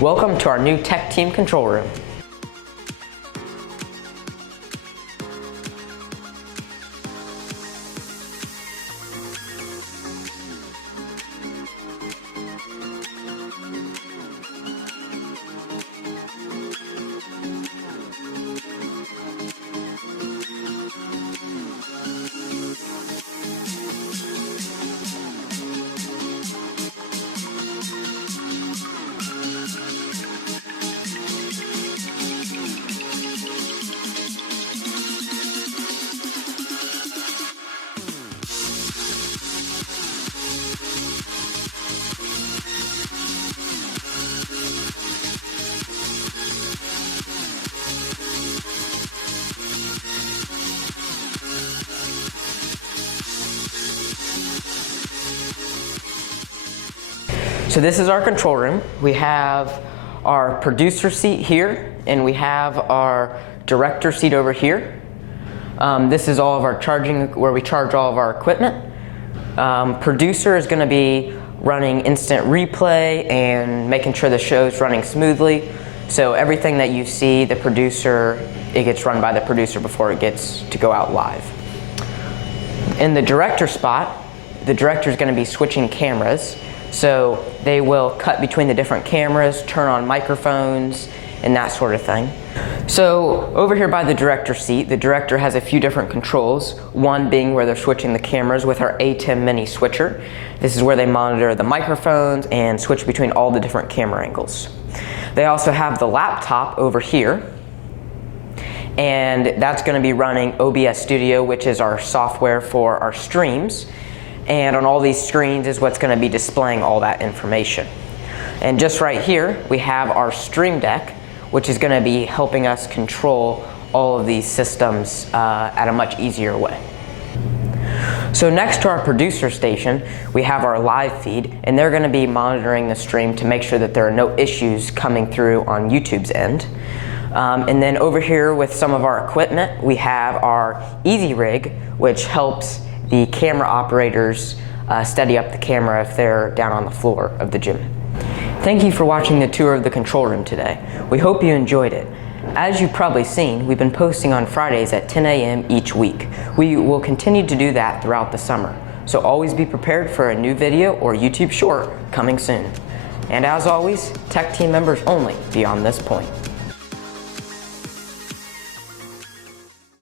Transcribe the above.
Welcome to our new Tech Team control room. So this is our control room. We have our producer seat here, and we have our director seat over here. This is all of our charging, where we charge all of our equipment. Producer is going to be running instant replay and making sure the show is running smoothly. So everything that you see, the producer, it gets run by the producer before it gets to go out live. In the director spot, the director is going to be switching cameras. So they will cut between the different cameras, turn on microphones, and that sort of thing. So over here by the director seat, the director has a few different controls, one being where they're switching the cameras with our ATEM mini switcher. This is where they monitor the microphones and switch between all the different camera angles. They also have the laptop over here, and that's going to be running OBS Studio, which is our software for our streams. And on all these screens is what's going to be displaying all that information. And just right here, we have our Stream Deck, which is going to be helping us control all of these systems at a much easier way. So next to our producer station, we have our live feed, and they're going to be monitoring the stream to make sure that there are no issues coming through on YouTube's end. And then over here with some of our equipment, we have our Easy Rig, which helps the camera operators steady up the camera if they're down on the floor of the gym. Thank you for watching the tour of the control room today. We hope you enjoyed it. As you've probably seen, we've been posting on Fridays at 10 a.m. each week. We will continue to do that throughout the summer, so always be prepared for a new video or YouTube short coming soon. And as always, Tech Team members only beyond this point.